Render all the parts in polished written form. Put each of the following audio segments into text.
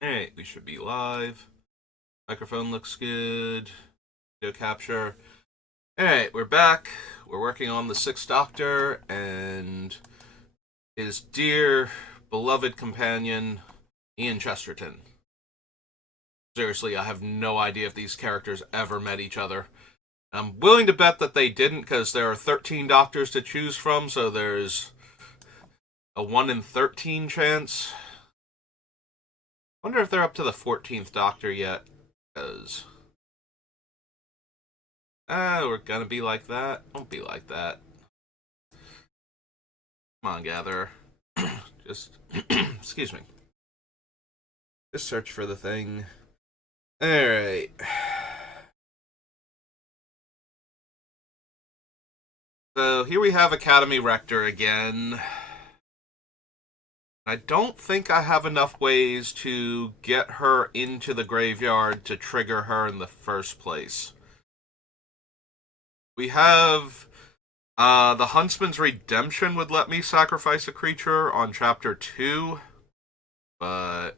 Alright, we should be live. Microphone looks good. Video capture. Alright, we're back. We're working on the Sixth Doctor and his dear, beloved companion, Ian Chesterton. Seriously, I have no idea if these characters ever met each other. I'm willing to bet that they didn't, because there are 13 Doctors to choose from, so there's a 1 in 13 chance. Wonder if they're up to the 14th Doctor yet, because we're gonna be like that. Won't be like that. Come on, Gatherer. Just, excuse me. Just search for the thing. Alright. So here we have Academy Rector again. I don't think I have enough ways to get her into the graveyard to trigger her in the first place. We have the Huntsman's Redemption would let me sacrifice a creature on Chapter 2, but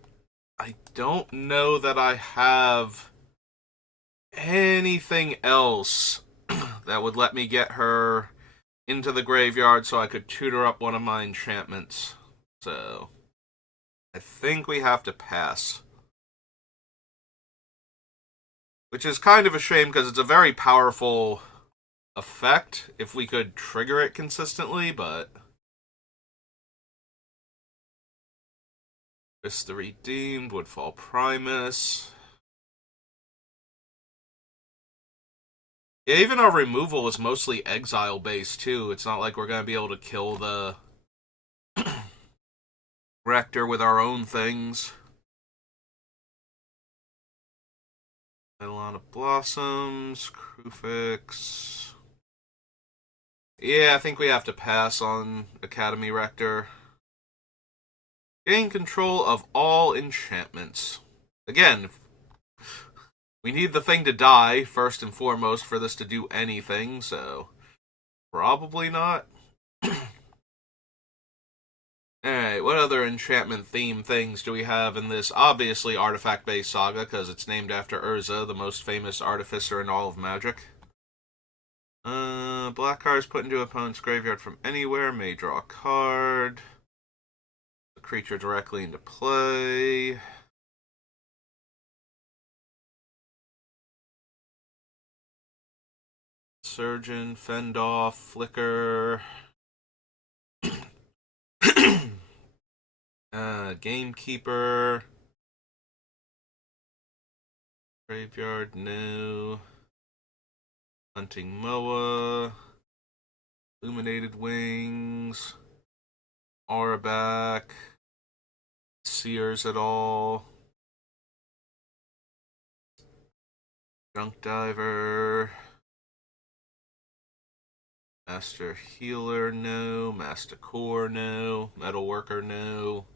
I don't know that I have anything else that would let me get her into the graveyard so I could tutor up one of my enchantments. So, I think we have to pass. Which is kind of a shame because it's a very powerful effect if we could trigger it consistently, but Risk the Redeemed, Woodfall Primus. Yeah, even our removal is mostly exile based too. It's not like we're going to be able to kill the Rector with our own things. Eidolon of Blossoms, Krufix. Yeah, I think we have to pass on Academy Rector. Gain control of all enchantments. Again, we need the thing to die, first and foremost, for this to do anything, so probably not. Alright, what other enchantment-themed things do we have in this obviously artifact-based saga, because it's named after Urza, the most famous artificer in all of magic. Black cards put into opponent's graveyard from anywhere may draw a card. The creature directly into play. Surgeon, fend off, flicker. Gamekeeper. Graveyard, no. Hunting Moa. Illuminated Wings. Auraback. Seers at all. Junk Diver. Master Healer, no. Master Core, no. Metalworker, no.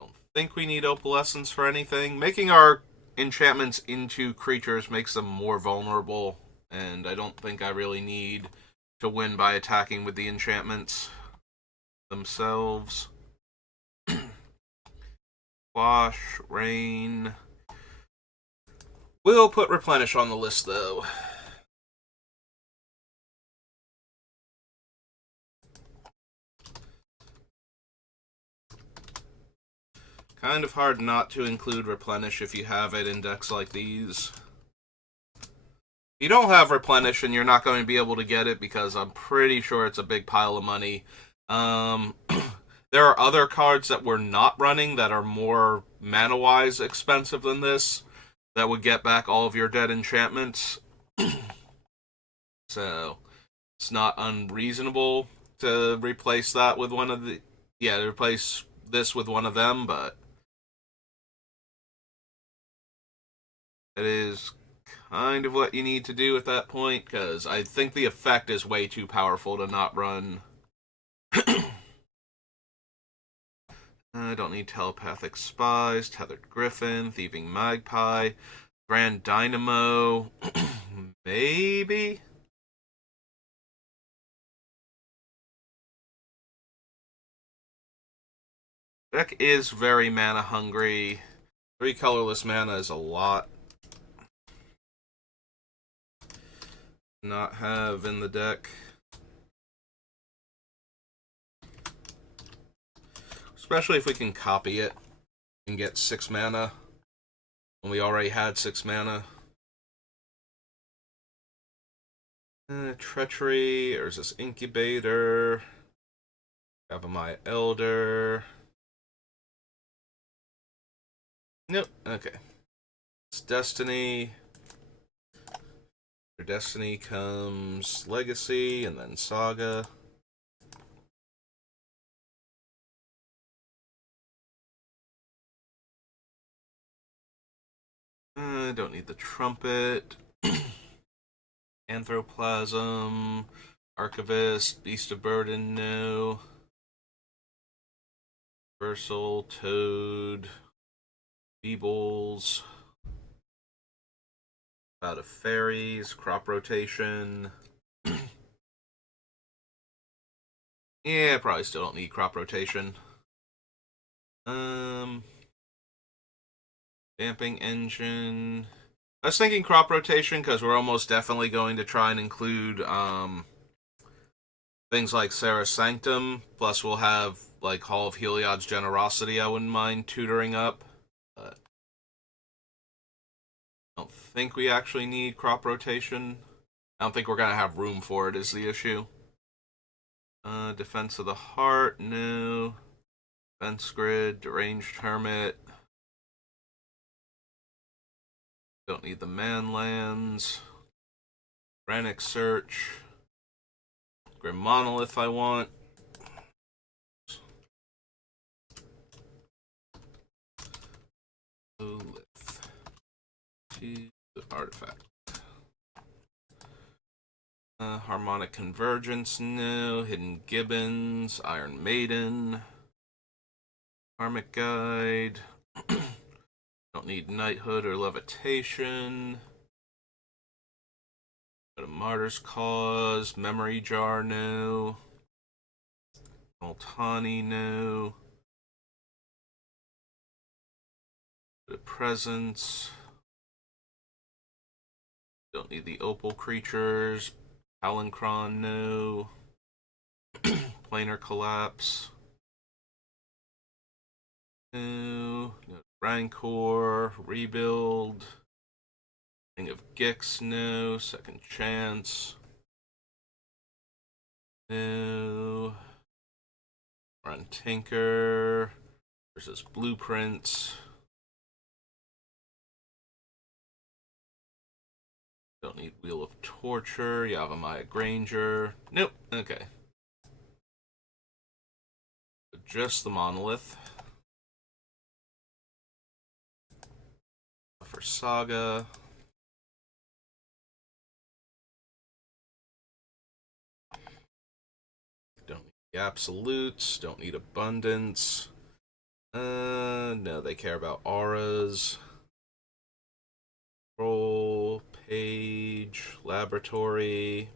Don't think we need Opalescence for anything. Making our enchantments into creatures makes them more vulnerable, and I don't think I really need to win by attacking with the enchantments themselves. Wash, Rain. We'll put Replenish on the list, though. Kind of hard not to include Replenish if you have it in decks like these. If you don't have Replenish, and you're not going to be able to get it because I'm pretty sure it's a big pile of money. There are other cards that we're not running that are more mana-wise expensive than this that would get back all of your dead enchantments. So, it's not unreasonable to replace that with one of the... Yeah, to replace this with one of them, but it is kind of what you need to do at that point, because I think the effect is way too powerful to not run. I don't need Telepathic Spies, Tethered Griffin, Thieving Magpie, Grand Dynamo, maybe? Deck is very mana hungry. 3 colorless mana is a lot. Not have in the deck. Especially if we can copy it and get 6 mana when we already had 6 mana. Treachery, or is this Incubator? Avamai Elder. Nope, okay. It's Destiny. After Destiny comes Legacy, and then Saga. Don't need the Trumpet. Anthroplasm. Archivist. Beast of Burden, no. Versal, Toad. Feebles. Out of Fairies. Crop Rotation. Yeah, probably still don't need Crop Rotation. Damping Engine. I was thinking Crop Rotation because we're almost definitely going to try and include things like Sarah's Sanctum. Plus, we'll have like Hall of Heliod's Generosity. I wouldn't mind tutoring up. But I don't think we actually need Crop Rotation. I don't think we're gonna have room for it. Is the issue? Defense of the Heart, no. Defense Grid, Deranged Hermit. Don't need the Manlands. Granic Search. Grim Monolith I want. Lith. Artifact. Harmonic Convergence, no. Hidden Gibbons. Iron Maiden. Karmic Guide. Don't need Knighthood or Levitation. Go to Martyr's Cause. Memory Jar, no. Multani, no. Go to Presence. Don't need the Opal Creatures. Palancron, no. Planar Collapse. No. Rancor. Rebuild. King of Gix, no. Second Chance. No. Run Tinker. Versus Blueprints. Don't need Wheel of Torture. Yavimaya Granger. Nope. Okay. Just the Monolith. For Saga. Don't need the Absolutes. Don't need Abundance. No, they care about auras. Roll, Page, Laboratory.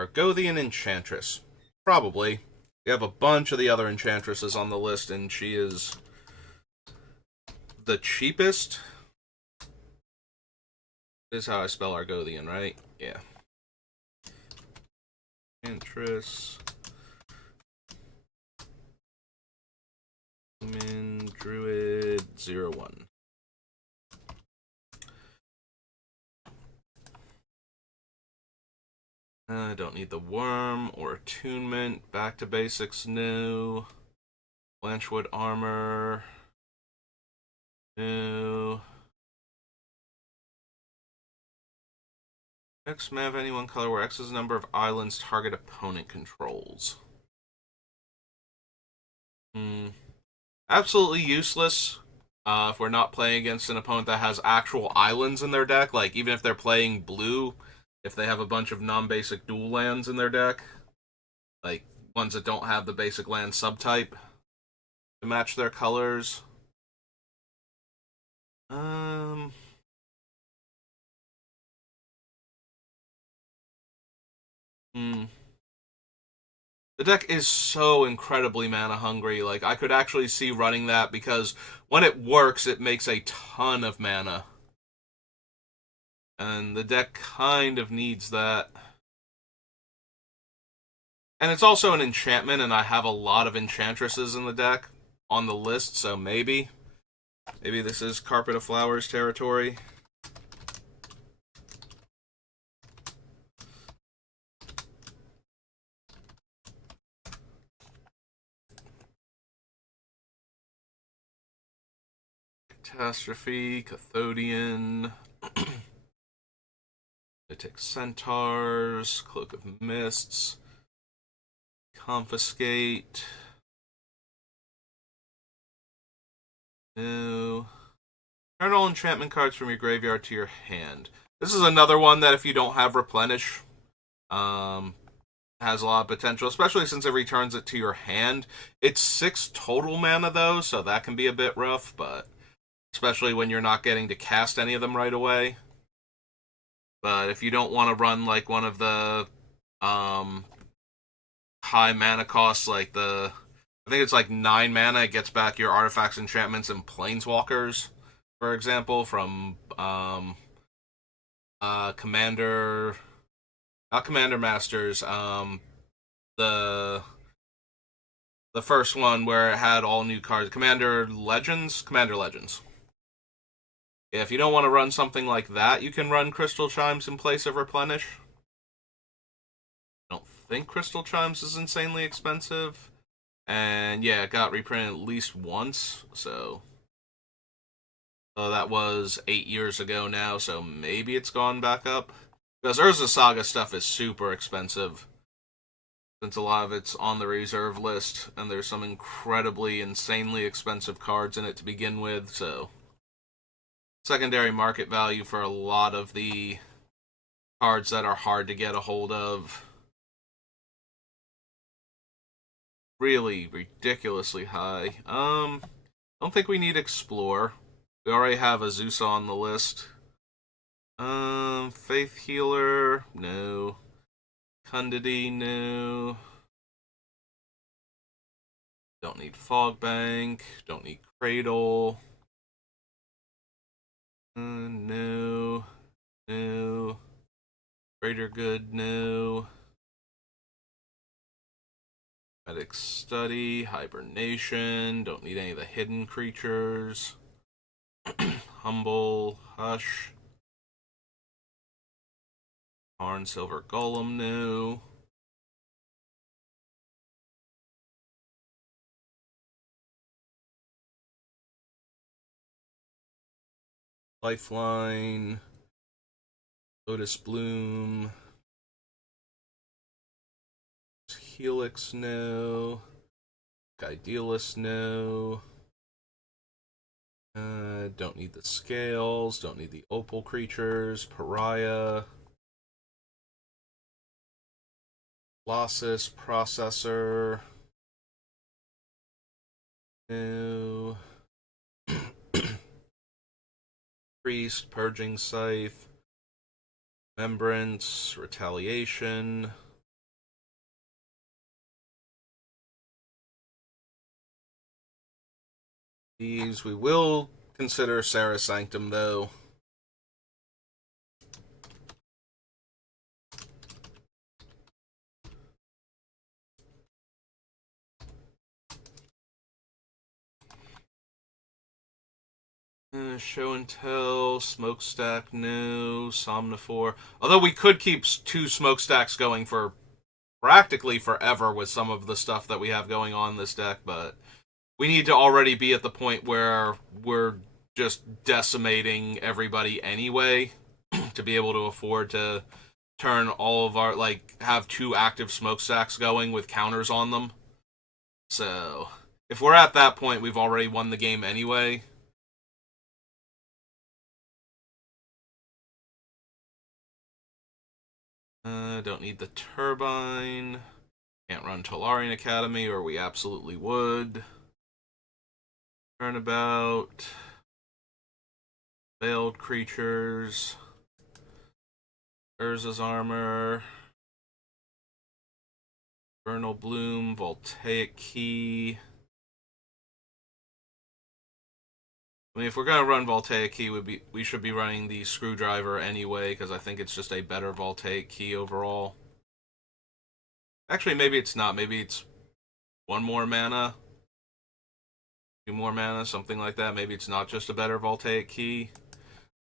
Argothian Enchantress. Probably. We have a bunch of the other Enchantresses on the list, and she is the cheapest. This is how I spell Argothian, right? Yeah. Enchantress. Human Druid 01. I don't need the Worm or Attunement. Back to basics, no. Blanchwood Armor. No. X may have any one color where X is the number of islands target opponent controls. Absolutely useless if we're not playing against an opponent that has actual islands in their deck. Like, even if they're playing blue, if they have a bunch of non-basic dual lands in their deck, like ones that don't have the basic land subtype to match their colors. The deck is so incredibly mana hungry. Like, I could actually see running that because when it works, it makes a ton of mana. And the deck kind of needs that. And it's also an enchantment, and I have a lot of enchantresses in the deck on the list, so maybe this is Carpet of Flowers territory. Catastrophe, Cathodian, Mythic Centaurs, Cloak of Mists, Confiscate. No. Turn all enchantment cards from your graveyard to your hand. This is another one that if you don't have Replenish, has a lot of potential, especially since it returns it to your hand. It's 6 total mana though, so that can be a bit rough, but especially when you're not getting to cast any of them right away. But if you don't want to run like one of the high mana costs, like I think it's like 9 mana, it gets back your artifacts, enchantments, and planeswalkers, for example, from Commander, not Commander Masters, the first one where it had all new cards, Commander Legends. Yeah, if you don't want to run something like that, you can run Crystal Chimes in place of Replenish. I don't think Crystal Chimes is insanely expensive. And yeah, it got reprinted at least once, so that was 8 years ago now, so maybe it's gone back up. Because Urza Saga stuff is super expensive, since a lot of it's on the reserve list, and there's some incredibly, insanely expensive cards in it to begin with, so secondary market value for a lot of the cards that are hard to get a hold of. Really ridiculously high. Don't think we need Explore. We already have Azusa on the list. Faith Healer, no. Kundity, no. Don't need Fogbank. Don't need Cradle. No. No. Greater Good, no. Medic Study, Hibernation. Don't need any of the hidden creatures. Humble, Hush. Harn Silver Golem, no. Lifeline. Lotus Bloom. Helix, no. Idealist, no. Don't need the scales. Don't need the opal creatures. Pariah. Colossus, Processor. No. Priest, Purging Scythe. Remembrance, Retaliation. These we will consider Sarah Sanctum, though. Show and Tell, Smokestack, no. Somnifor. Although we could keep 2 Smokestacks going for practically forever with some of the stuff that we have going on in this deck, but we need to already be at the point where we're just decimating everybody anyway to be able to afford to turn all of our, like, have 2 active smokestacks going with counters on them. So, if we're at that point, we've already won the game anyway. Don't need the Turbine. Can't run Tolarian Academy, or we absolutely would. Turnabout. Veiled Creatures. Urza's Armor. Vernal Bloom, Voltaic Key. I mean, if we're gonna run Voltaic Key, we should be running the Screwdriver anyway, because I think it's just a better Voltaic Key overall. Actually, maybe it's not. Maybe it's one more mana, 2 more mana, something like that. Maybe it's not just a better Voltaic Key.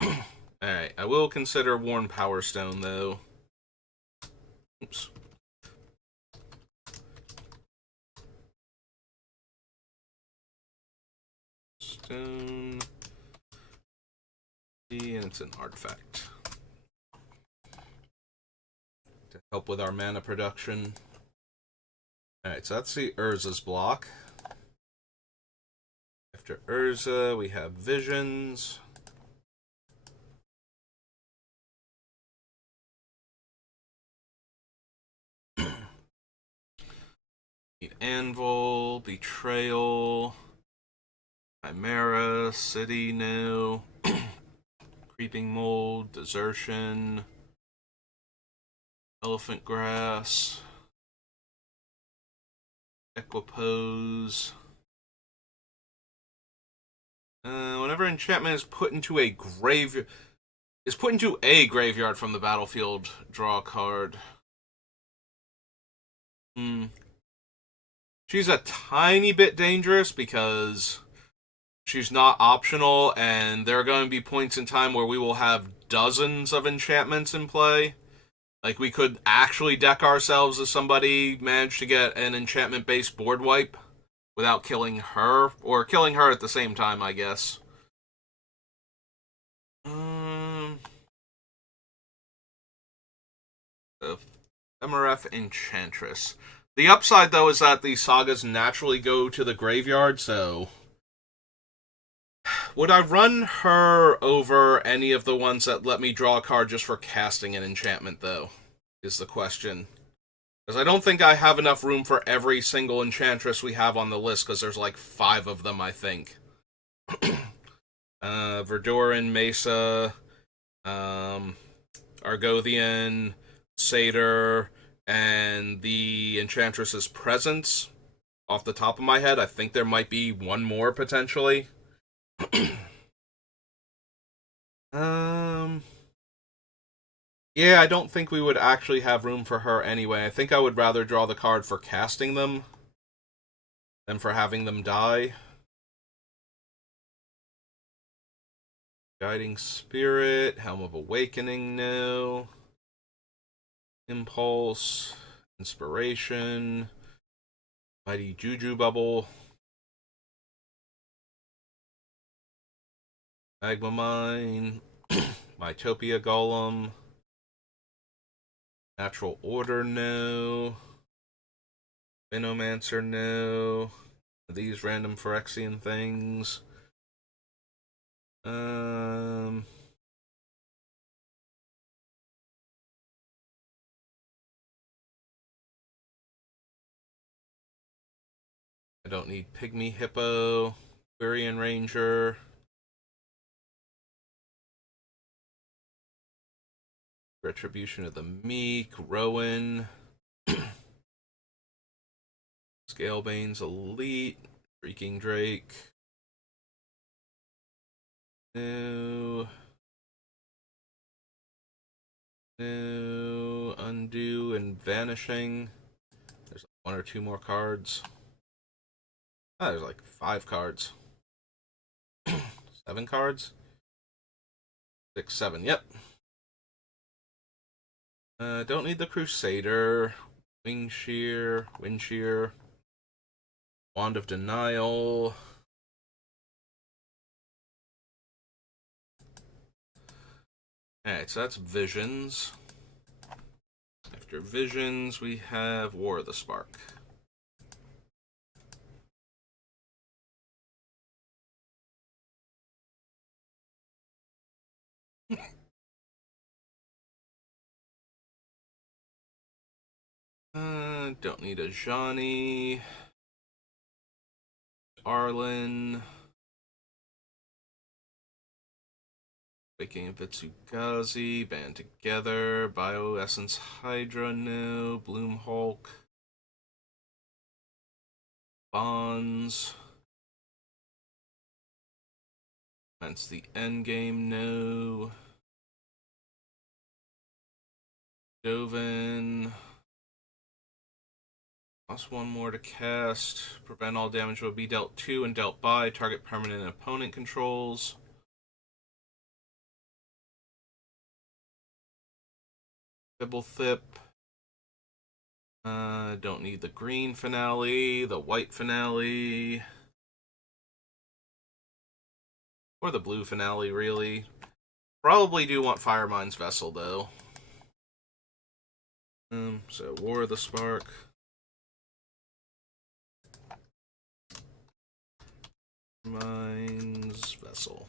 Alright, I will consider Worn Power Stone, though. Oops. Stone. And it's an artifact. To help with our mana production. Alright, so that's the Urza's block. After Urza, we have Visions. Anvil, Betrayal, Chimera, City, no. Creeping Mold, Desertion, Elephant Grass, Equipose. Whenever enchantment is put into a graveyard from the battlefield, draw a card. She's a tiny bit dangerous because she's not optional, and there are going to be points in time where we will have dozens of enchantments in play. Like, we could actually deck ourselves if somebody managed to get an enchantment-based board wipe without killing her, or killing her at the same time, I guess. Emeref Enchantress. The upside, though, is that these sagas naturally go to the graveyard, so... Would I run her over any of the ones that let me draw a card just for casting an enchantment, though? Is the question. Because I don't think I have enough room for every single enchantress we have on the list, because there's like 5 of them, I think. Verduran, Mesa, Argothian, Satyr, and the Enchantress's Presence. Off the top of my head, I think there might be one more, potentially. Yeah, I don't think we would actually have room for her anyway. I think I would rather draw the card for casting them than for having them die. Guiding Spirit, Helm of Awakening, no. Impulse, Inspiration, Mighty Juju Bubble, Magma Mine, Mytopia Golem, Natural Order, no. Venomancer, no. These random Phyrexian things. I don't need Pygmy Hippo, Quirion Ranger. Retribution of the Meek, Rowan. Scalebane's Elite, Shrieking Drake. No. No. Undo and Vanishing. There's 1 or 2 more cards. Oh, there's like 5 cards. 7 cards? 6, 7, yep. Don't need the Crusader. Wind Shear, Wand of Denial. Alright, so that's Visions. After Visions, we have War of the Spark. Don't need a Johnny. Arlen. Waking of Vitsugazi. Band Together. Bioessence Hydra, no. Bloom Hulk. Bonds. That's the end game, no. Dovin. Plus one more to cast. Prevent all damage will be dealt to and dealt by target permanent and opponent controls. Fibblethip. Don't need the green finale, the white finale, or the blue finale, really. Probably do want Firemind's Vessel, though. So War of the Spark. Mind's Vessel.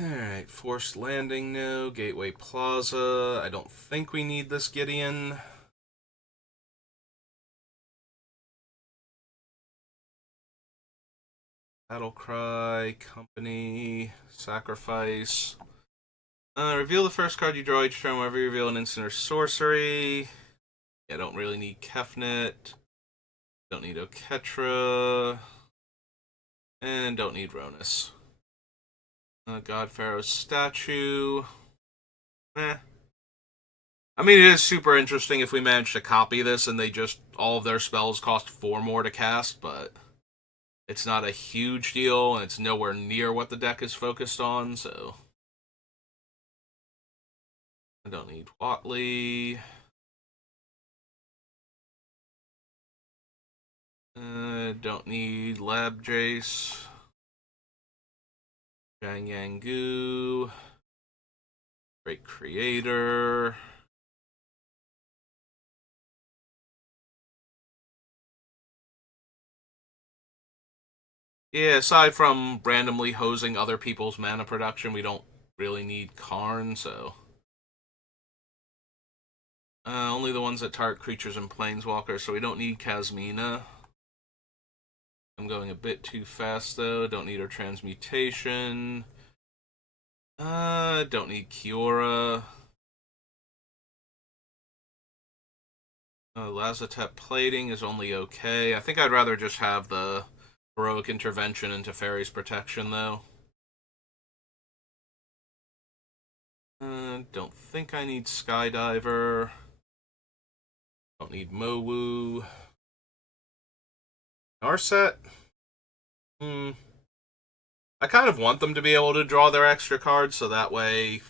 Alright, Forced Landing, no. Gateway Plaza. I don't think we need this Gideon. Battle Cry, Company, Sacrifice. Reveal the first card you draw each turn whenever you reveal an instant or sorcery. Yeah, don't really need Kefnet. Don't need Oketra. And don't need Ronus. God Pharaoh's Statue. I mean, it is super interesting if we manage to copy this and they just, all of their spells cost 4 more to cast, but it's not a huge deal, and it's nowhere near what the deck is focused on, so. I don't need Watley. Don't need Lab Jace. Jang Yangu. Great Creator. Yeah, aside from randomly hosing other people's mana production, we don't really need Karn, so. Only the ones that target creatures and planeswalkers, so we don't need Kasmina. I'm going a bit too fast, though. Don't need her transmutation. Don't need Kiora. Lazotep plating is only okay. I think I'd rather just have the heroic intervention into Fairy's protection, though. Don't think I need Skydiver. Don't need Mowu. Narset? I kind of want them to be able to draw their extra cards, so that way,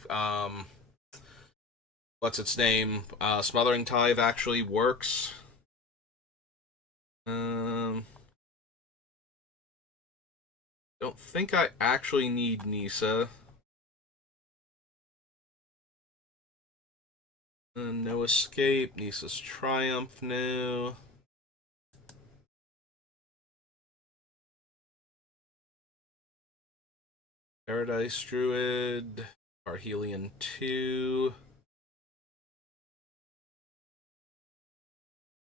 what's its name? Smothering Tithe actually works. Don't think I actually need Nisa. No Escape. Nisa's Triumph, no. Paradise Druid. Parhelion 2.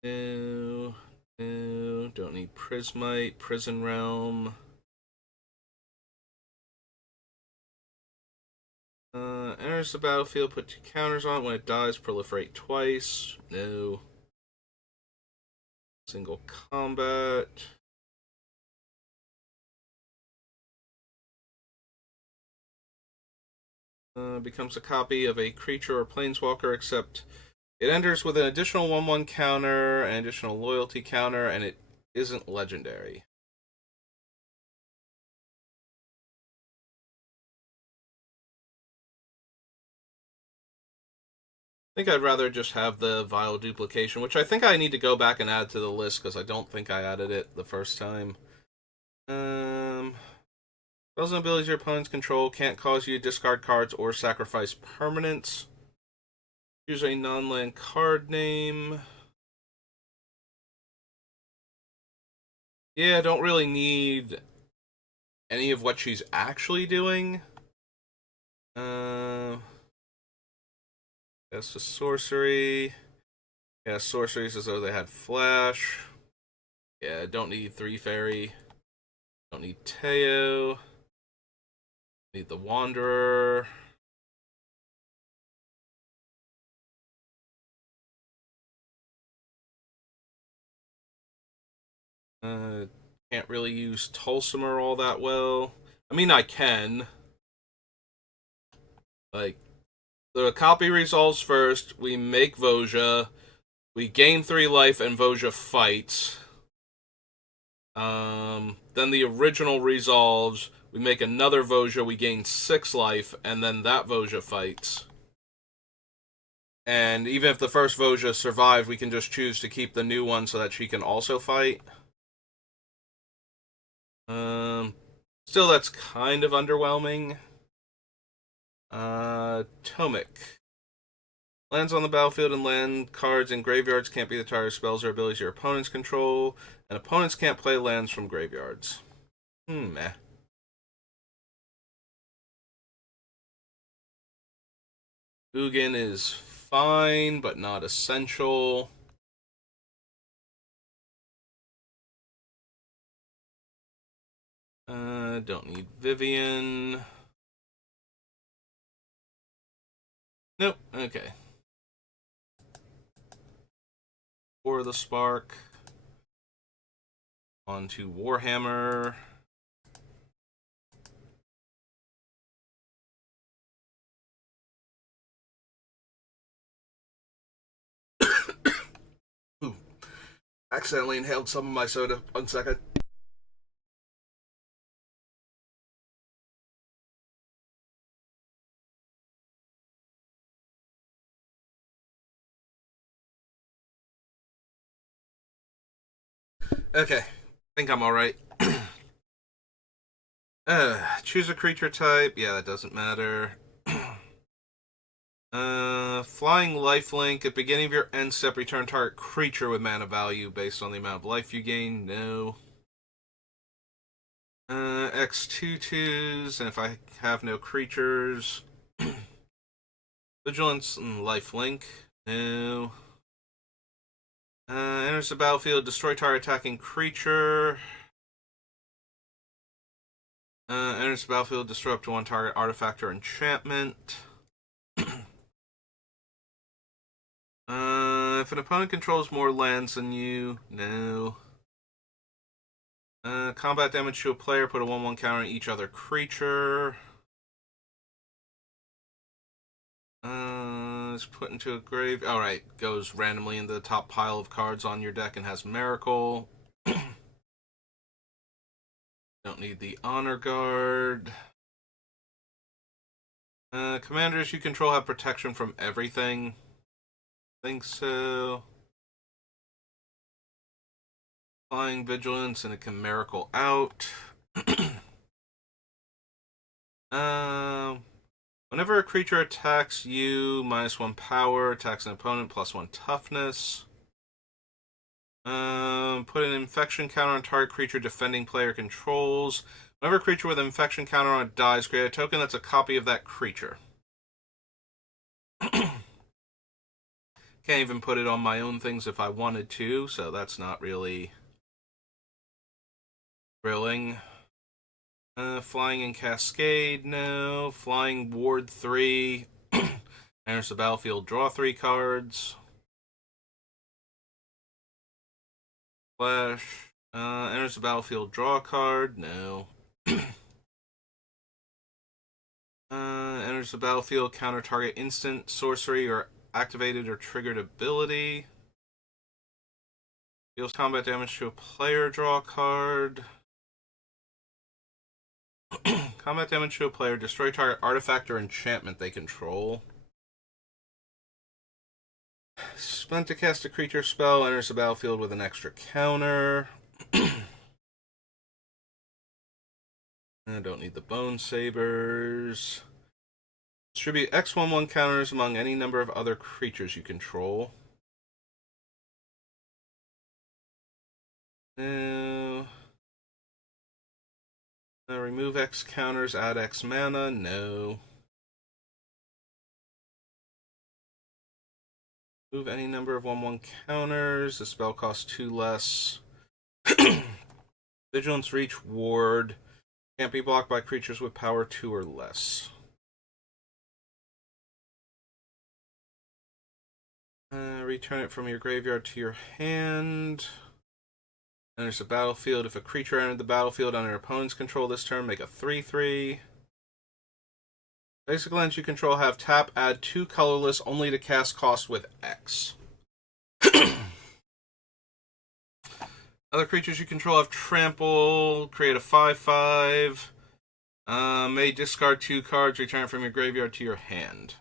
No. No. Don't need Prismite. Prison Realm. Enters the battlefield, put 2 counters on it. When it dies, proliferate twice. No. Single combat. Becomes a copy of a creature or planeswalker, except it enters with an additional 1/1 counter, an additional loyalty counter, and it isn't legendary. I think I'd rather just have the Vile Duplication, which I think I need to go back and add to the list because I don't think I added it the first time. Spells and abilities your opponents control can't cause you to discard cards or sacrifice permanents. Choose a non-land card name. Yeah, I don't really need any of what she's actually doing. That's a sorcery. Yeah, sorceries as though they had flash. Yeah, don't need 3 fairy. Don't need Teo. Need the Wanderer. Can't really use Tulsimer all that well. I mean, I can. Like, the copy resolves first, we make Voja, we gain 3 life, and Voja fights. Then the original resolves, we make another Voja, we gain 6 life, and then that Voja fights. And even if the first Voja survived, we can just choose to keep the new one so that she can also fight. Still, that's kind of underwhelming. Tomic. Lands on the battlefield and land cards in graveyards can't be the target of spells or abilities your opponents control, and opponents can't play lands from graveyards. Meh. Ugin is fine, but not essential. Don't need Vivian. Nope, okay. For the Spark. On to Warhammer. Ooh. Accidentally inhaled some of my soda. 1 second. Okay, I think I'm alright. Choose a creature type. Yeah, that doesn't matter. Flying lifelink. At the beginning of your end step, return target creature with mana value based on the amount of life you gain. No. X2/2s, and if I have no creatures. Vigilance and lifelink. No. Enters the battlefield, destroy target attacking creature. Enters the battlefield, destroy up to 1 target artifact or enchantment. If an opponent controls more lands than you, no. Combat damage to a player, put a 1/1 counter on each other creature. It's put into a grave. Alright, goes randomly into the top pile of cards on your deck and has Miracle. Don't need the Honor Guard. Commanders you control have protection from everything. Think so. Flying Vigilance and it can Miracle out. Whenever a creature attacks you, -1 power, attacks an opponent, +1 toughness. Put an infection counter on target creature defending player controls. Whenever a creature with an infection counter on it dies, create a token that's a copy of that creature. Can't even put it on my own things if I wanted to, so that's not really thrilling. Flying in Cascade, no. Flying Ward 3. Enters the battlefield, draw 3 cards. Flash. Enters the battlefield, draw a card, no. Enters the battlefield, counter target instant, sorcery, or activated or triggered ability. Deals combat damage to a player, draw a card. Combat damage to a player, destroy target artifact or enchantment they control. Spent to cast a creature spell, enters the battlefield with an extra counter. I don't need the Bone Sabers. Distribute X/1/1 counters among any number of other creatures you control. No. Remove X counters, add X mana. No. Move any number of 1/1 counters. The spell costs 2 less. Vigilance, Reach, Ward. Can't be blocked by creatures with power 2 or less. Return it from your graveyard to your hand. Enters the battlefield. If a creature entered the battlefield under your opponent's control this turn, make a 3/3. Basic lands you control have tap, add 2 colorless, only to cast cost with X. Other creatures you control have trample, create a 5/5. May discard 2 cards, return from your graveyard to your hand.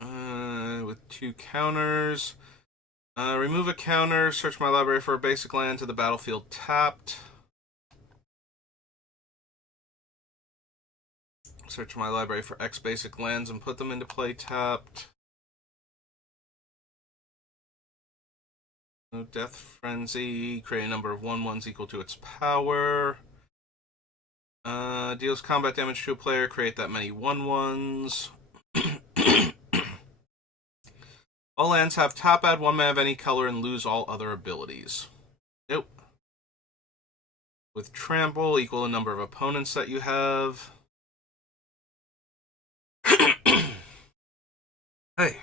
With 2 counters. Remove a counter, search my library for a basic land to the battlefield tapped. Search my library for X basic lands and put them into play tapped. Death Frenzy, create a number of 1/1s equal to its power. Deals combat damage to a player, create that many 1/1s. All lands have tap, add 1 mana of any color, and lose all other abilities. Nope. With trample, equal the number of opponents that you have. Hey.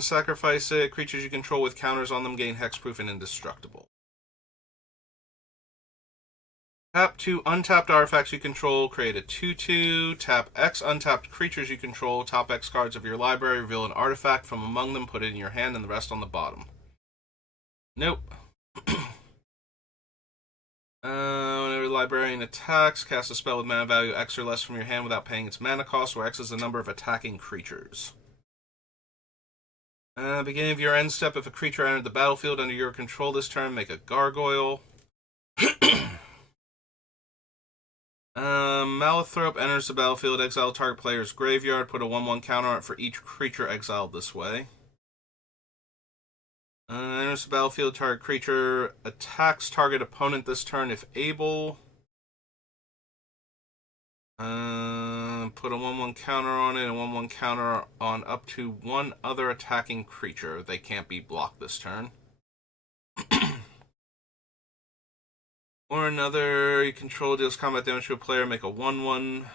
Sacrifice it. Creatures you control with counters on them gain hexproof and indestructible. Tap 2 untapped artifacts you control. Create a 2/2. Tap X untapped creatures you control. Top X cards of your library. Reveal an artifact from among them. Put it in your hand and the rest on the bottom. Nope. Whenever the librarian attacks, cast a spell with mana value X or less from your hand without paying its mana cost, where X is the number of attacking creatures. Beginning of your end step, if a creature entered the battlefield under your control this turn, make a gargoyle. Malathrop enters the battlefield, exile target player's graveyard, put a 1/1 counter on it for each creature exiled this way. Enters the battlefield, target creature attacks target opponent this turn if able. Put a 1/1 counter on it, and 1/1 counter on up to 1 other attacking creature. They can't be blocked this turn. Or another, you control deals combat damage to a player, make a 1/1.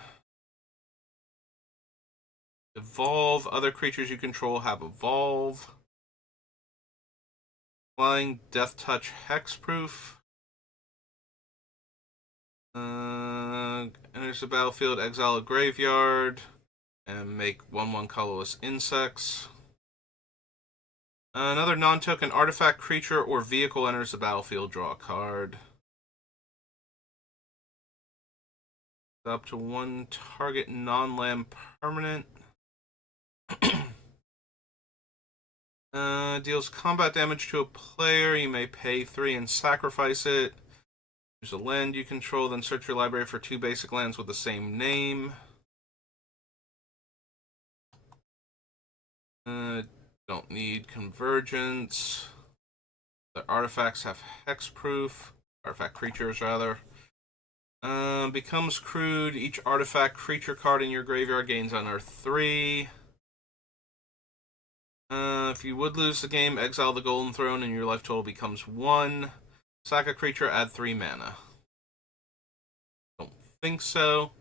Evolve. Other creatures you control have evolve. Flying, Death Touch, Hexproof. Enters the battlefield, exile a graveyard, and make 1/1 colorless insects. Another non-token artifact, creature, or vehicle enters the battlefield, draw a card. Up to 1 target non-land permanent. Deals combat damage to a player. You may pay 3 and sacrifice it. Choose a land you control, then search your library for 2 basic lands with the same name. Don't need convergence. The artifacts have hexproof. Artifact creatures, rather. Becomes crude. Each artifact creature card in your graveyard gains Unearth 3. If you would lose the game, exile the Golden Throne and your life total becomes 1. Sack a creature, add 3 mana. Don't think so.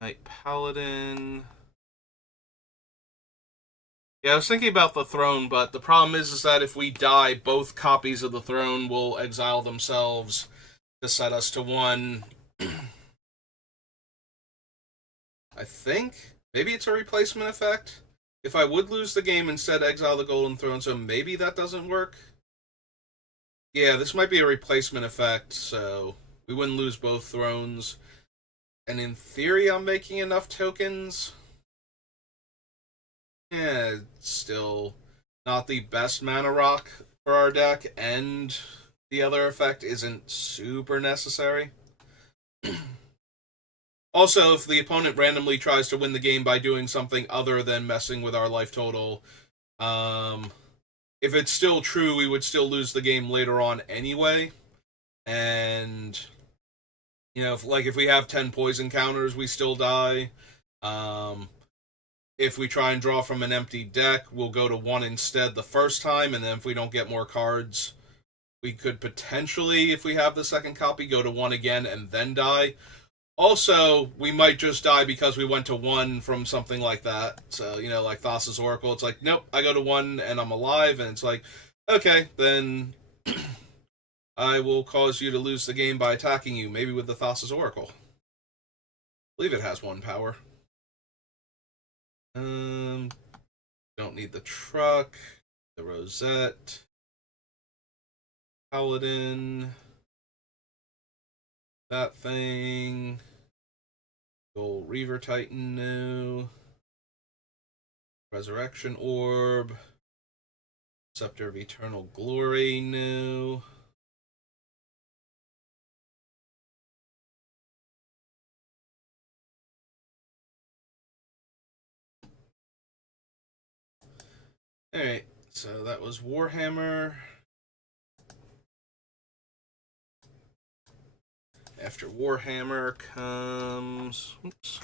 Knight Paladin. Yeah, I was thinking about the throne, but the problem is that if we die, both copies of the throne will exile themselves to set us to 1. I think. Maybe it's a replacement effect. If I would lose the game, instead exile the Golden Throne, so maybe that doesn't work. Yeah, this might be a replacement effect, so we wouldn't lose both thrones. And in theory, I'm making enough tokens. Yeah, it's still not the best mana rock for our deck, and the other effect isn't super necessary. Also, if the opponent randomly tries to win the game by doing something other than messing with our life total, if it's still true, we would still lose the game later on anyway. And, you know, if we have 10 poison counters, we still die. If we try and draw from an empty deck, we'll go to 1 instead the first time, and then if we don't get more cards, we could potentially, if we have the second copy, go to 1 again and then die. Also, we might just die because we went to 1 from something like that. So, like Thassa's Oracle, it's like, nope, I go to 1 and I'm alive, and it's like, okay, then I will cause you to lose the game by attacking you, maybe with the Thassa's Oracle. I believe it has 1 power. Don't need the truck, the Rosette, Paladin, that thing, Gold Reaver Titan, no. Resurrection Orb, Scepter of Eternal Glory, no. Alright, so that was Warhammer. After Warhammer comes... Oops.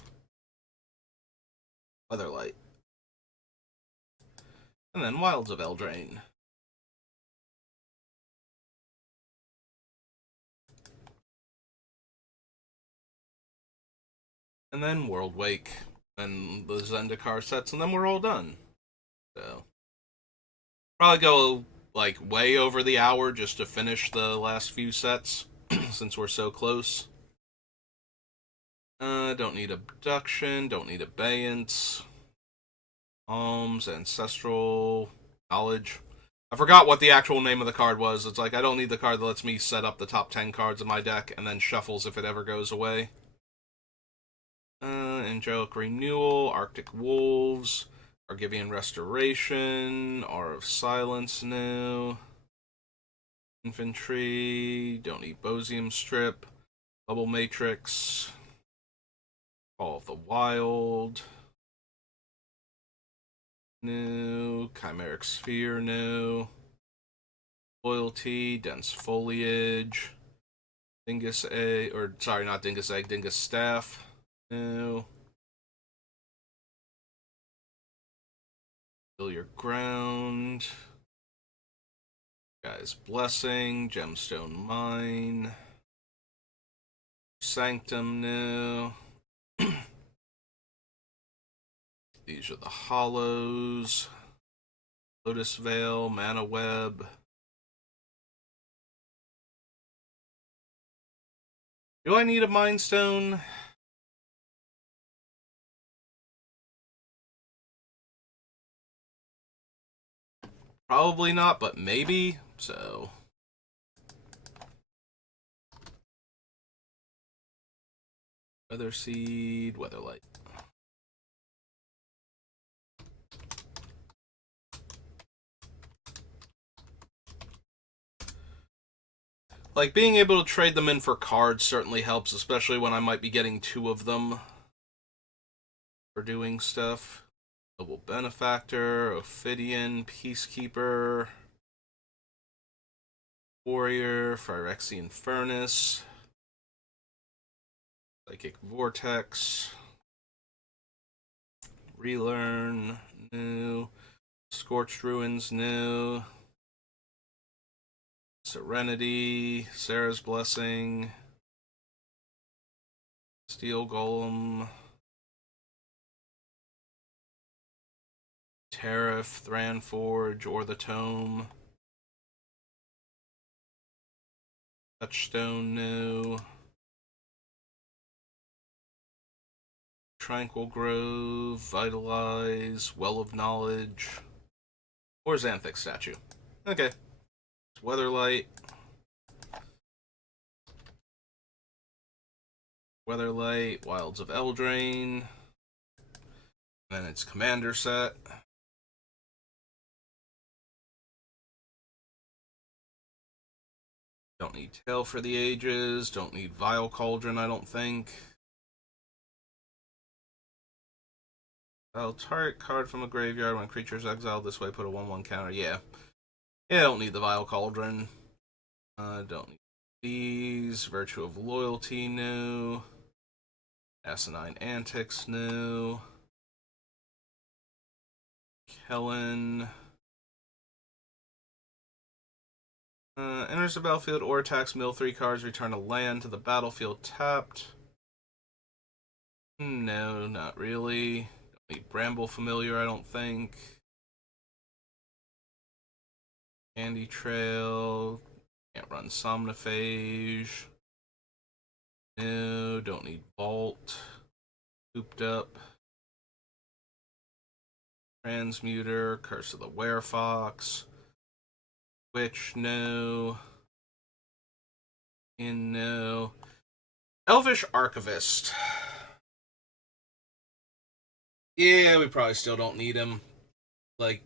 Weatherlight. And then Wilds of Eldraine. And then World Wake. And the Zendikar sets, and then we're all done. So... Probably go, like, way over the hour just to finish the last few sets, since we're so close. Don't need Abduction, don't need Abeyance. Alms, Ancestral, Knowledge. I forgot what the actual name of the card was. It's like, I don't need the card that lets me set up the top 10 cards of my deck and then shuffles if it ever goes away. Angelic Renewal, Arctic Wolves, Argivian Restoration, Aura of Silence new. Infantry, don't need Bosium Strip, Bubble Matrix, Call of the Wild, new, Chimeric Sphere new, Loyalty, Dense Foliage, Dingus Egg, or sorry, not Dingus Egg, Dingus Staff new, Fill Your Ground, Guy's Blessing, Gemstone Mine, Sanctum new. These are the Hollows, Lotus Veil, Mana Web. Do I need a Mind Stone? Probably not, but maybe. So... Weather Seed, Weatherlight. Like, being able to trade them in for cards certainly helps, especially when I might be getting 2 of them for doing stuff. Noble Benefactor, Ophidian, Peacekeeper, Warrior, Phyrexian Furnace, Psychic Vortex, Relearn, new, Scorched Ruins, new, Serenity, Sarah's Blessing, Steel Golem, Tariff, Thranforge, or the Tome, Touchstone new, Tranquil Grove, Vitalize, Well of Knowledge, or Xanthic Statue. Okay. Weatherlight. Weatherlight, Wilds of Eldraine. Then it's Commander set. Don't need Tale for the Ages. Don't need Vile Cauldron, I don't think. Target card from a graveyard when creature's exiled this way, put a 1/1 counter. Yeah. Yeah, I don't need the Vile Cauldron. Don't need these. Virtue of Loyalty new. Asinine Antics new. Kellen. Enters the battlefield or attacks, mill 3 cards, return a land to the battlefield tapped. No, not really. Don't need Bramble Familiar, I don't think. Candy Trail. Can't run Somnophage. No, don't need Vault. Cooped Up. Transmuter. Curse of the Werefox. Witch, no. And no. Elvish Archivist. Yeah, we probably still don't need him. Like,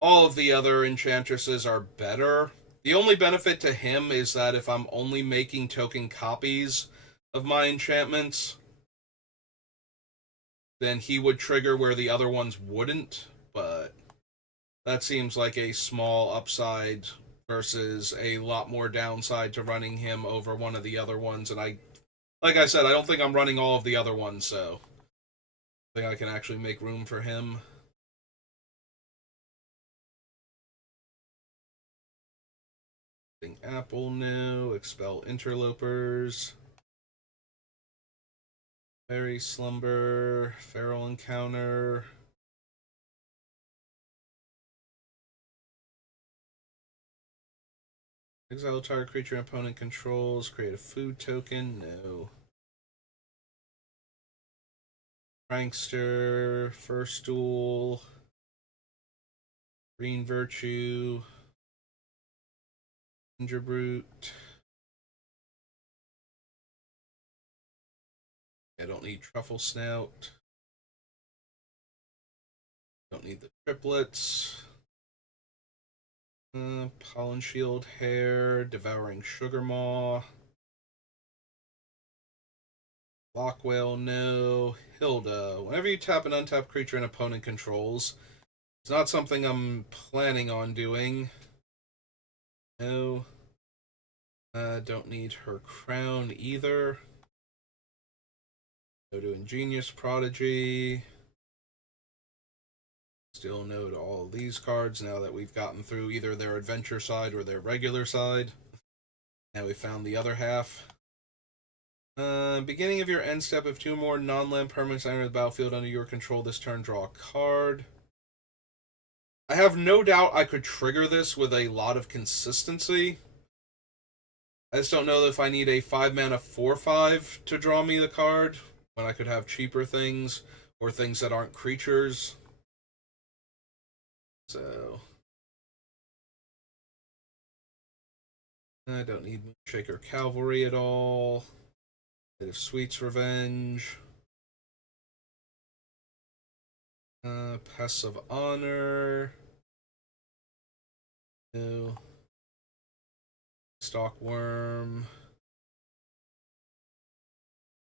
all of the other enchantresses are better. The only benefit to him is that if I'm only making token copies of my enchantments, then he would trigger where the other ones wouldn't, but that seems like a small upside versus a lot more downside to running him over one of the other ones, and like I said, I don't think I'm running all of the other ones, so I think I can actually make room for him. Apple, no. Expel Interlopers. Fairy Slumber. Feral Encounter. Exile target creature opponent controls. Create a food token. No. Prankster. First Duel. Green Virtue. Ginger Brute. I don't need Truffle Snout. Don't need the triplets. Pollen Shield Hair. Devouring Sugar Maw. Lockwhale, no. Hilda. Whenever you tap an untapped creature an opponent controls, it's not something I'm planning on doing. No. Don't need her crown either. Go to Ingenious Prodigy. Still no to all of these cards now that we've gotten through either their adventure side or their regular side. Now we found the other half. Beginning of your end step, if two more non-land permanents enter the battlefield under your control this turn, draw a card. I have no doubt I could trigger this with a lot of consistency. I just don't know if I need a 5-mana 4/5 to draw me the card, when I could have cheaper things, or things that aren't creatures. So I don't need Moonshaker Cavalry at all. Bit of Sweet's Revenge. Pests of Honor. No. Stockworm.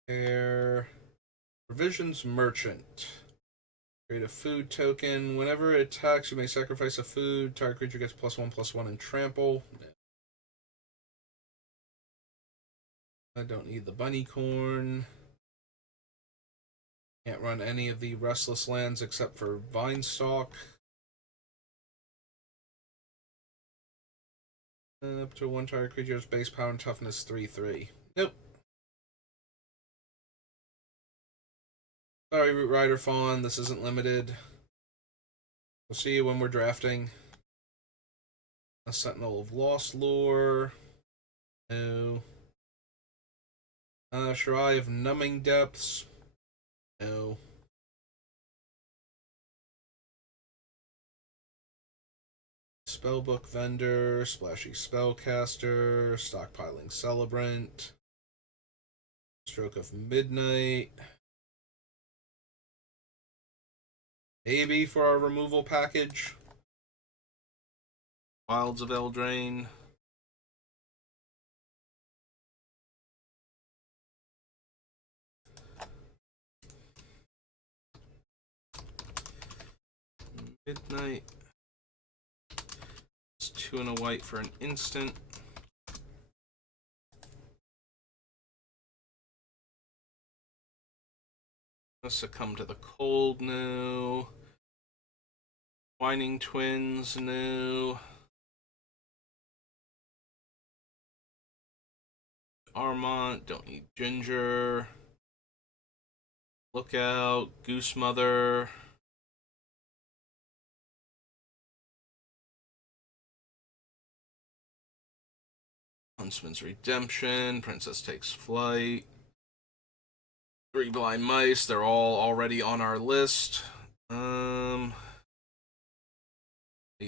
Hair. Provisions Merchant. Create a food token. Whenever it attacks, you may sacrifice a food. Target creature gets +1/+1 and trample. I don't need the bunny corn. Can't run any of the restless lands except for Vinestalk. Up to one target creature's base power and toughness 3/3. Nope. Sorry, Root Rider Fawn. This isn't limited. We'll see you when we're drafting. A Sentinel of Lost Lore. No. Shirai of Numbing Depths. No. Spellbook Vendor, Splashy Spellcaster, Stockpiling Celebrant, Stroke of Midnight. Maybe for our removal package. Wilds of Eldraine. Midnight. It's 2 and a white for an instant. Succumb to the Cold, no. Whining Twins, no. Armont, don't need Ginger. Lookout, Goose Mother. Huntsman's Redemption, Princess Takes Flight. Three Blind Mice, they're all already on our list. The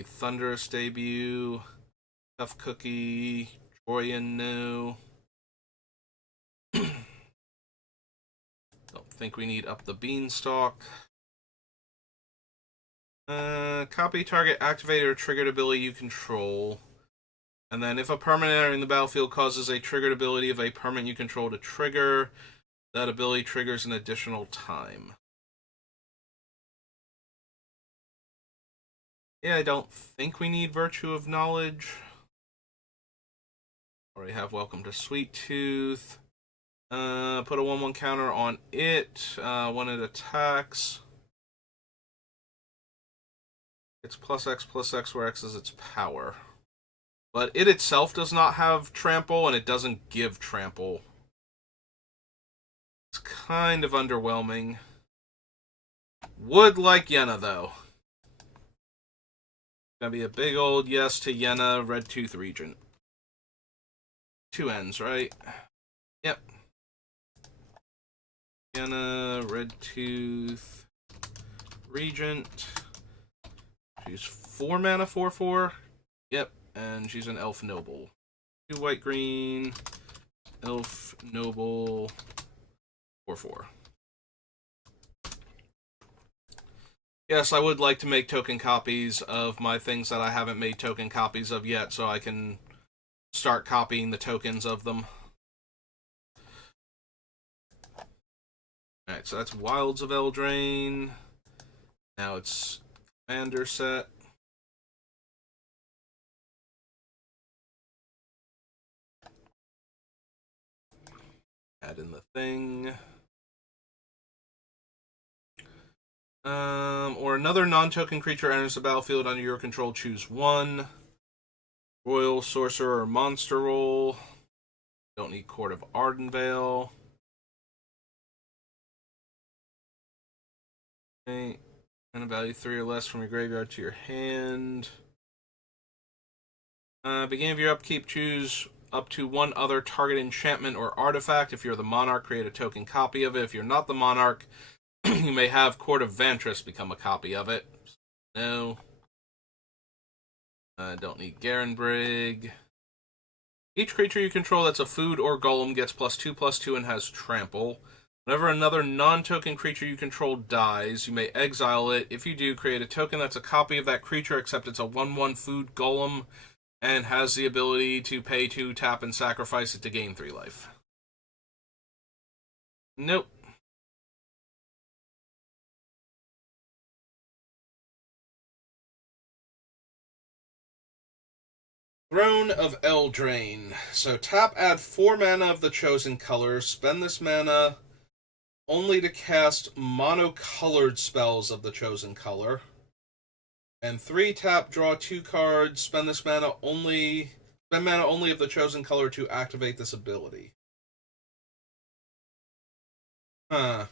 Thunderous debut, Tough Cookie, Troyan No. Don't think we need Up the Beanstalk. Copy target activated or triggered ability you control. And then if a permanent entering the battlefield causes a triggered ability of a permanent you control to trigger, that ability triggers an additional time. Yeah, I don't think we need Virtue of Knowledge. Already have Welcome to Sweet Tooth. Put a 1/1 counter on it when it attacks. It's +X where X is its power. But it itself does not have trample, and it doesn't give trample. It's kind of underwhelming. Would like Yenna, though. Gonna be a big old yes to Yenna, Red Tooth Regent. 2 ends, right? Yep. Yenna, Red Tooth Regent. She's 4 mana, 4/4. Yep, and she's an Elf Noble. 2 white green, Elf Noble, 4/4. Yes, I would like to make token copies of my things that I haven't made token copies of yet, so I can start copying the tokens of them. Alright, so that's Wilds of Eldraine. Now it's Commander set. Add in the thing. Or another non-token creature enters the battlefield under your control, choose 1. Royal, Sorcerer, or Monster Roll. Don't need Court of Ardenvale. Okay. And a value 3 or less from your graveyard to your hand. Beginning of your upkeep, choose up to 1 other target enchantment or artifact. If you're the Monarch, create a token copy of it. If you're not the Monarch, you may have Court of Vantress become a copy of it. No. Don't need Garenbrig. Each creature you control that's a food or golem gets +2/+2 and has trample. Whenever another non-token creature you control dies, you may exile it. If you do, create a token that's a copy of that creature, except it's a 1/1 food golem and has the ability to pay 2, tap, and sacrifice it to gain 3 life. Nope. Throne of Eldraine. So tap, add 4 mana of the chosen color. Spend this mana only to cast mono-colored spells of the chosen color. And 3 tap, draw 2 cards. Spend mana only of the chosen color to activate this ability. Huh.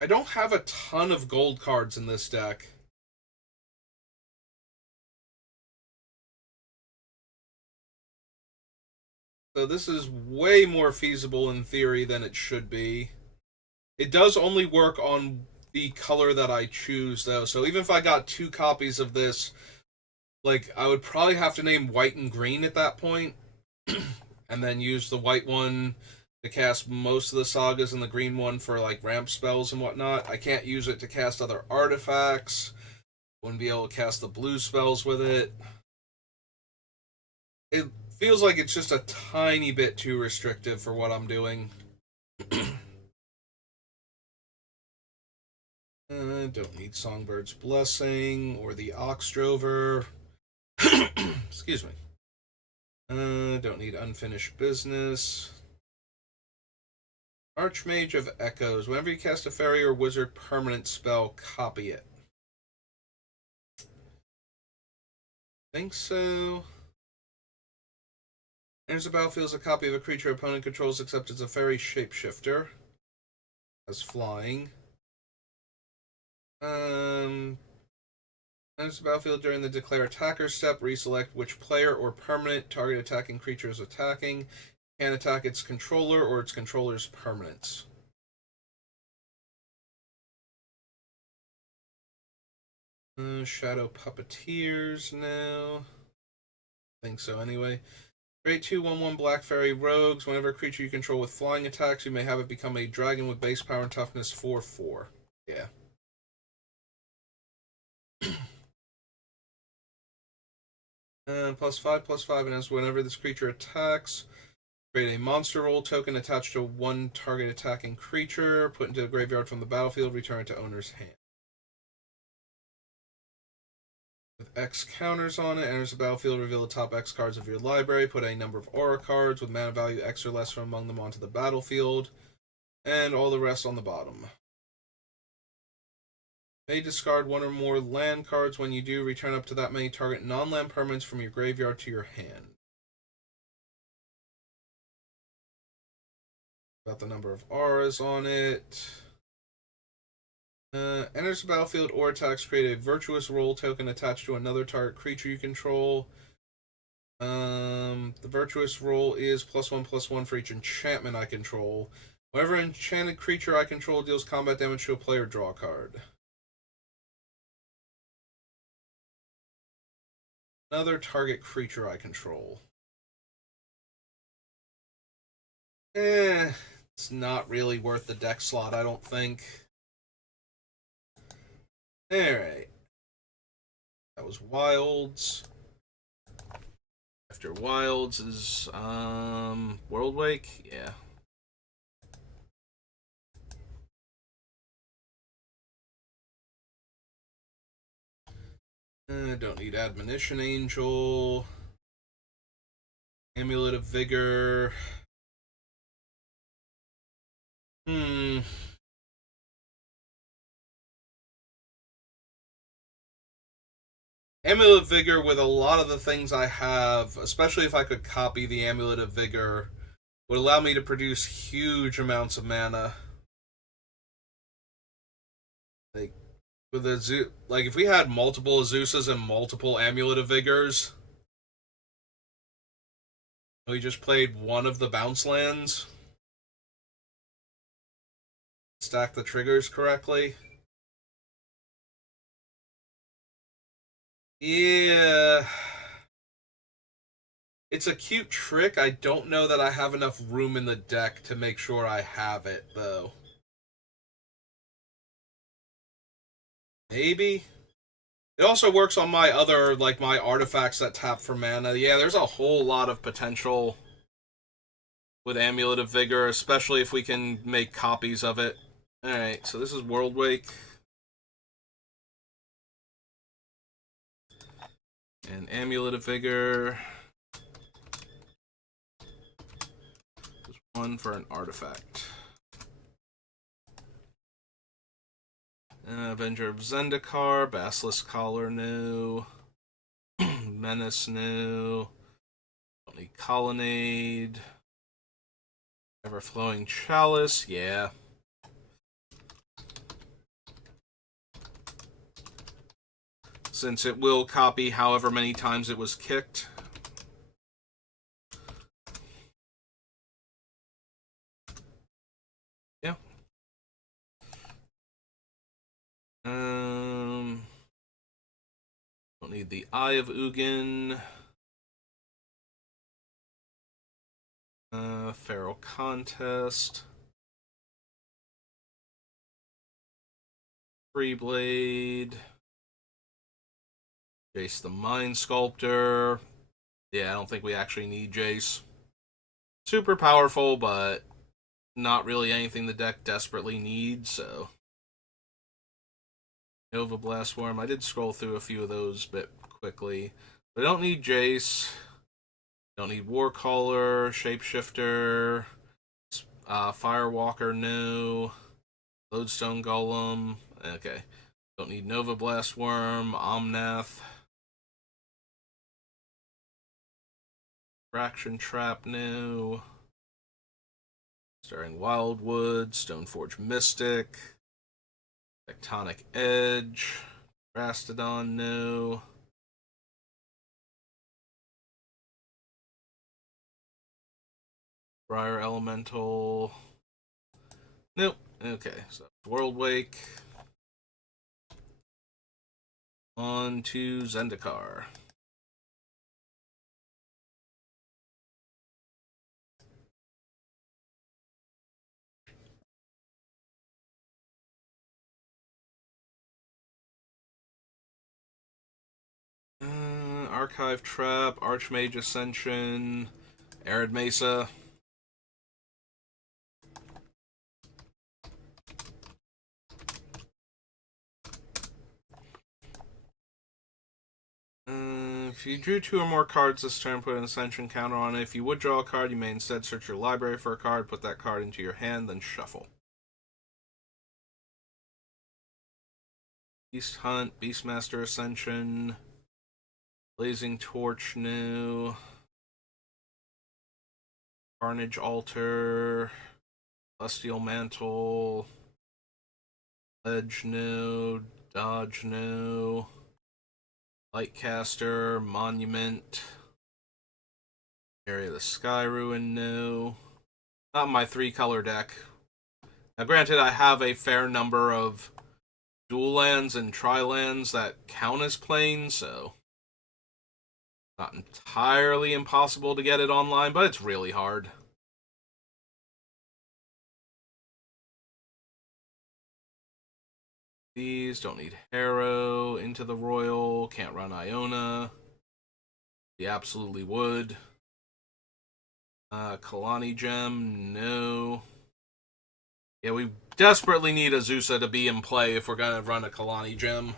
I don't have a ton of gold cards in this deck. So this is way more feasible in theory than it should be. It does only work on the color that I choose, though. So even if I got 2 copies of this, like, I would probably have to name white and green at that point. And then use the white one to cast most of the sagas and the green one for, like, ramp spells and whatnot. I can't use it to cast other artifacts. Wouldn't be able to cast the blue spells with it. It feels like it's just a tiny bit too restrictive for what I'm doing. Don't need Songbird's Blessing or the Oxdrover. Excuse me. Don't need Unfinished Business. Archmage of Echoes. Whenever you cast a fairy or wizard permanent spell, copy it. Think so. Enters the battlefield as a copy of a creature opponent controls, except it's a fairy shapeshifter. As flying. Enters the battlefield during the declare attacker step. Reselect which player or permanent target attacking creature is attacking. Can attack its controller or its controller's permanents. Shadow Puppeteers now. I think so anyway. Create 2/1/1 Black Fairy Rogues. Whenever a creature you control with flying attacks, you may have it become a dragon with base power and toughness 4/4. Yeah. +5/+5, and as whenever this creature attacks, create a monster roll token attached to one target attacking creature, put into the graveyard from the battlefield, return it to owner's hand. With X counters on it, enters the battlefield, reveal the top X cards of your library, put a number of aura cards with mana value X or less from among them onto the battlefield, and all the rest on the bottom. May discard one or more land cards. When you do, return up to that many target non-land permanents from your graveyard to your hand. Got the number of auras on it. Enters the battlefield or attacks, create a virtuous roll token attached to another target creature you control. The virtuous roll is +1/+1 for each enchantment I control. Whenever an enchanted creature I control deals combat damage to a player, draw a card. Another target creature I control. It's not really worth the deck slot, I don't think. Alright. That was Wilds. After Wilds is World Wake? Yeah. Don't need Admonition Angel. Amulet of Vigor. Amulet of Vigor with a lot of the things I have, especially if I could copy the Amulet of Vigor, would allow me to produce huge amounts of mana. Like with like if we had multiple Azusas and multiple Amulet of Vigors, we just played one of the bounce lands, stack the triggers correctly. Yeah. It's a cute trick. I don't know that I have enough room in the deck to make sure I have it, though. Maybe? It also works on my other, like, my artifacts that tap for mana. Yeah, there's a whole lot of potential with Amulet of Vigor, especially if we can make copies of it. Alright, so this is World Wake. And Amulet of Vigor. Just one for an artifact. Avenger of Zendikar, Basilisk Collar new. Menace new. Don't need Colonnade. Everflowing Chalice, yeah. Since it will copy however many times it was kicked. Yeah. Don't need the Eye of Ugin. Feral Contest. Free Blade. Jace the Mind Sculptor. Yeah, I don't think we actually need Jace. Super powerful, but not really anything the deck desperately needs, so. Nova Blast Worm. I did scroll through a few of those a bit quickly. But I don't need Jace. Don't need Warcaller, Shapeshifter, Firewalker, no. Lodestone Golem. Okay. Don't need Nova Blast Worm, Omnath. Fraction Trap new. Starring Wildwood, Stoneforge Mystic, Tectonic Edge, Rastodon new. Briar Elemental. Nope. Okay, so World Wake. On to Zendikar. Archive Trap, Archmage Ascension, Arid Mesa. If you drew 2 or more cards this turn, put an Ascension counter on it. If you would draw a card, you may instead search your library for a card, put that card into your hand, then shuffle. Beast Hunt, Beastmaster Ascension, Blazing Torch new, Carnage Altar, Celestial Mantle, Ledge new, Dodge new, Lightcaster, Monument, Area of the Sky Ruin new. Not my 3-color deck. Now granted, I have a fair number of dual lands and tri-lands that count as planes, so not entirely impossible to get it online, but it's really hard. These don't need Harrow, Into the Royal, can't run Iona. He absolutely would. Kalani Gem, no. Yeah, we desperately need Azusa to be in play if we're gonna run a Kalani Gem.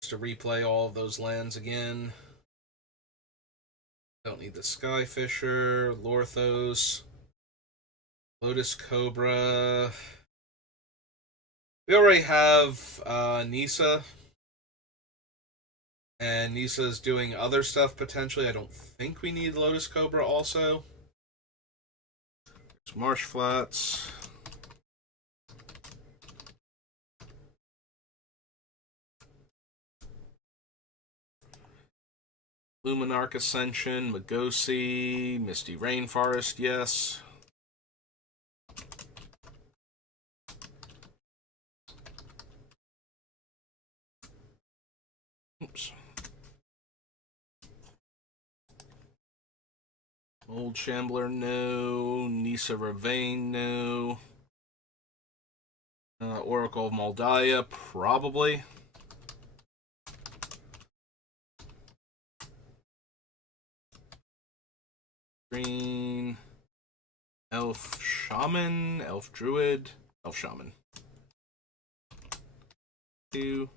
Just to replay all of those lands again. Don't need the Skyfisher, Lorthos, Lotus Cobra. We already have Nisa. And Nisa's doing other stuff potentially. I don't think we need Lotus Cobra also. There's Marsh Flats. Luminarch Ascension, Magosi, Misty Rainforest, yes. Oops. Old Shambler, no. Nisa Ravane, no. Oracle of Moldiah, probably. Green. Elf Shaman, Elf Druid, Elf Shaman. 2.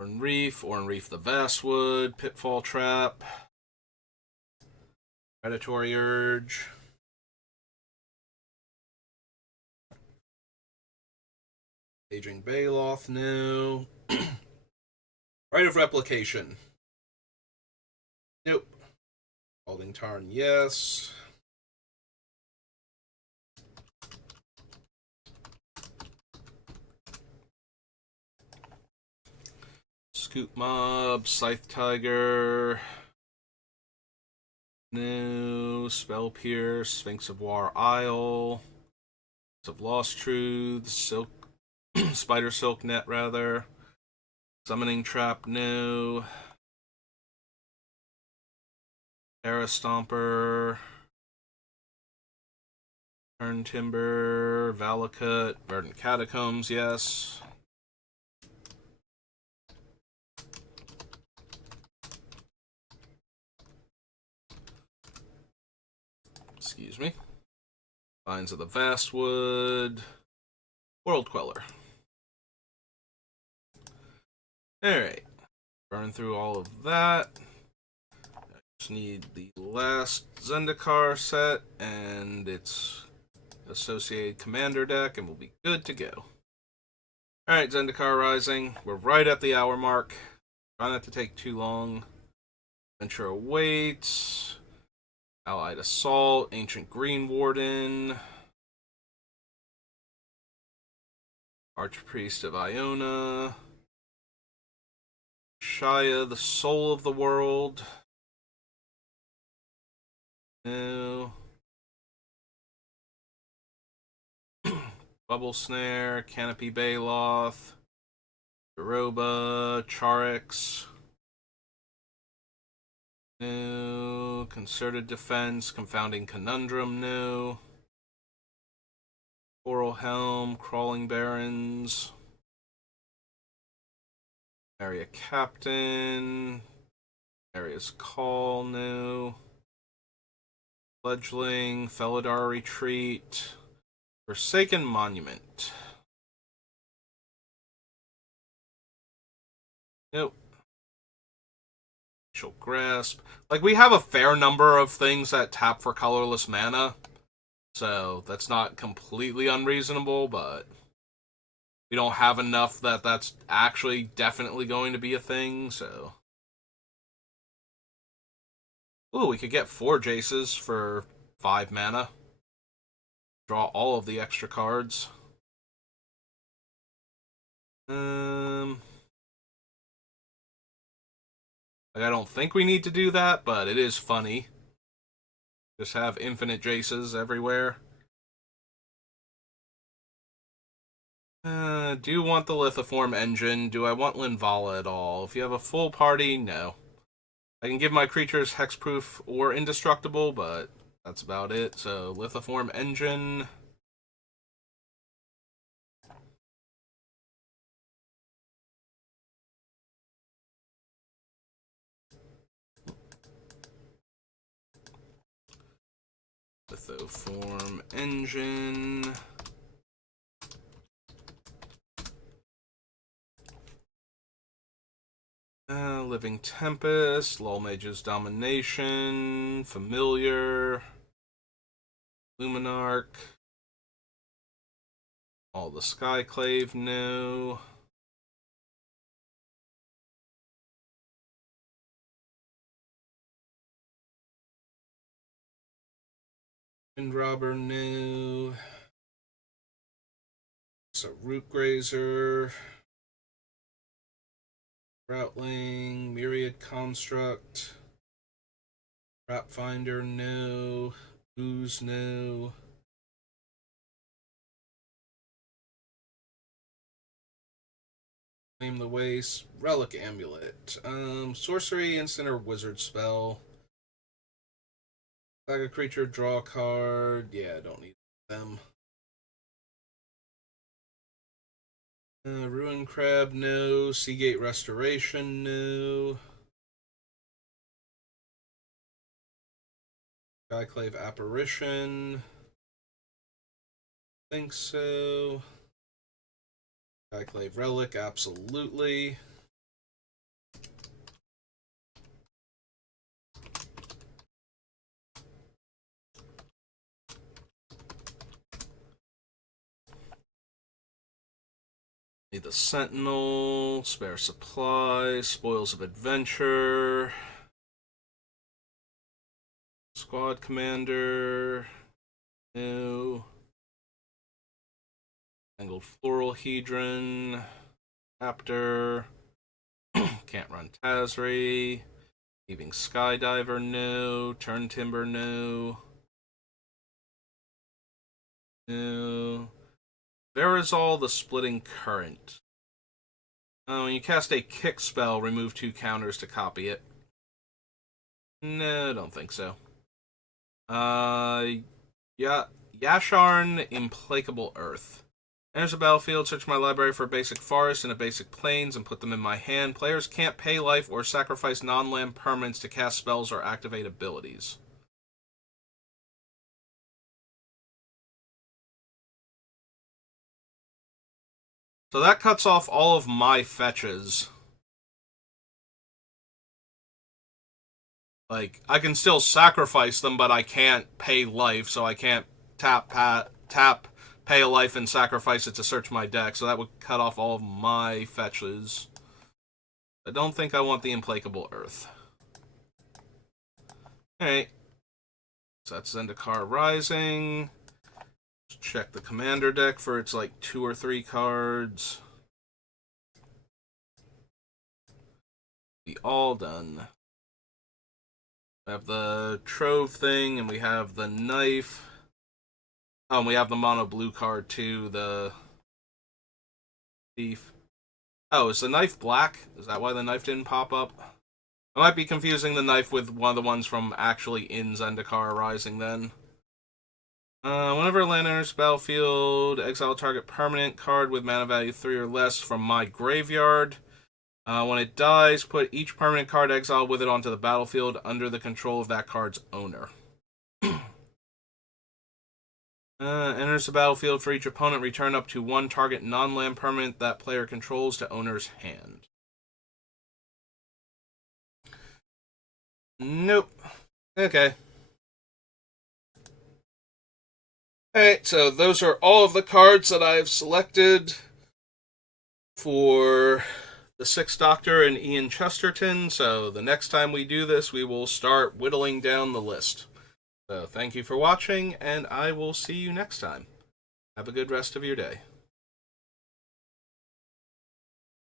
Oran Reef the Vastwood, Pitfall Trap, Predatory Urge, Aging Baloth, no. Rite of Replication. Nope. Balding Tarn, yes. Scoop Mob, Scythe Tiger, no. Spell Pierce, Sphinx of War Isle, of Lost Truths, Silk, Spider Silk Net rather, Summoning Trap, no. Terra Stomper, Turn Timber, Valakut, Verdant Catacombs, yes. Excuse me. Vines of the Vastwood, World Queller. Alright. Burn through all of that. I just need the last Zendikar set and its associated commander deck, and we'll be good to go. Alright, Zendikar Rising. We're right at the hour mark. Try not to take too long. Venture awaits. Allied Assault. Ancient Green Warden. Archpriest of Iona. Shia, the Soul of the World. No. Bubble Snare, Canopy Baloth, Garoba, Charix. No. Concerted Defense, Confounding Conundrum, no. Coral Helm, Crawling Barrens. Area Captain. Area's Call, no. Fledgling, Felidar Retreat. Forsaken Monument. Nope. She'll Grasp. Like, we have a fair number of things that tap for colorless mana. So, that's not completely unreasonable, but we don't have enough that that's actually definitely going to be a thing, so. Ooh, we could get 4 Jaces for 5 mana. Draw all of the extra cards. Like, I don't think we need to do that, but it is funny. Just have infinite Jaces everywhere. Do you want the Lithoform engine? Do I want Linvala at all? If you have a full party, no. I can give my creatures hexproof or indestructible, but that's about it. So, Lithoform engine. Lithoform engine. Living Tempest, Lullmage's Domination, Familiar, Luminarch, all the Skyclave, no. Windrobber, no. So Rootgrazer, Routling, Myriad Construct, Rapfinder, no. Ooze, no. Claim the Waste, Relic Amulet. Sorcery, instant, or wizard spell. Saga creature, draw a card. Yeah, I don't need them. Ruin Crab, no. Seagate Restoration, no. Skyclave Apparition. Think so. Skyclave Relic, absolutely. Need the Sentinel, Spare Supply, Spoils of Adventure, Squad Commander, no. Tangled Floral Hedron, Raptor, can't run Tazri, Leaving Skydiver, no. Turn Timber, no. No. Verizal, the Splitting Current. When you cast a kick spell, remove 2 counters to copy it. No, don't think so. Yeah, Yasharn, Implacable Earth. Enters a battlefield, search my library for a basic forest and a basic plains, and put them in my hand. Players can't pay life or sacrifice non-land permanents to cast spells or activate abilities. So that cuts off all of my fetches. Like, I can still sacrifice them, but I can't pay life, so I can't tap, pay a life, and sacrifice it to search my deck. So that would cut off all of my fetches. I don't think I want the Implacable Earth. Alright. So that's Zendikar Rising. Let's check the commander deck for its like 2 or 3 cards. Be all done. We have the Trove thing, and we have the Knife. Oh, and we have the mono blue card too, the Thief. Oh, is the Knife black? Is that why the Knife didn't pop up? I might be confusing the Knife with one of the ones from actually in Zendikar Rising then. Whenever land enters battlefield, exile target permanent card with mana value 3 or less from my graveyard. When it dies, put each permanent card exiled with it onto the battlefield under the control of that card's owner. Enters the battlefield for each opponent, return up to 1 target non-land permanent that player controls to owner's hand. Nope. Okay. Alright, so those are all of the cards that I've selected for the Sixth Doctor and Ian Chesterton. So the next time we do this, we will start whittling down the list. So thank you for watching, and I will see you next time. Have a good rest of your day.